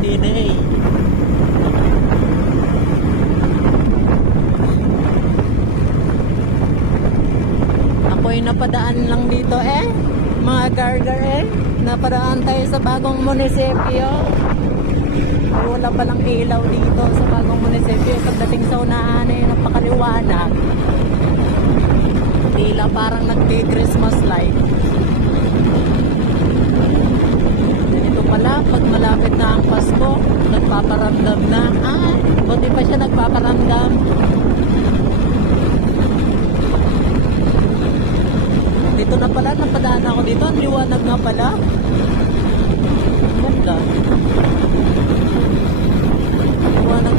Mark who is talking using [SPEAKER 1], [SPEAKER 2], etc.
[SPEAKER 1] PNA. Ako'y napadaan lang dito eh. Mga gargar eh. Napadaan tayo sa bagong munisipyo. Wala palang ilaw dito sa bagong munisipyo. Pagdating sa unahan eh, napakaliwanag. Tila parang nagtigrade at malapit na ang Pasko, nagpaparamdam na. Ah, buti pa siya nagpaparamdam. Dito na pala, napadaan ako dito. Ang liwanag na pala.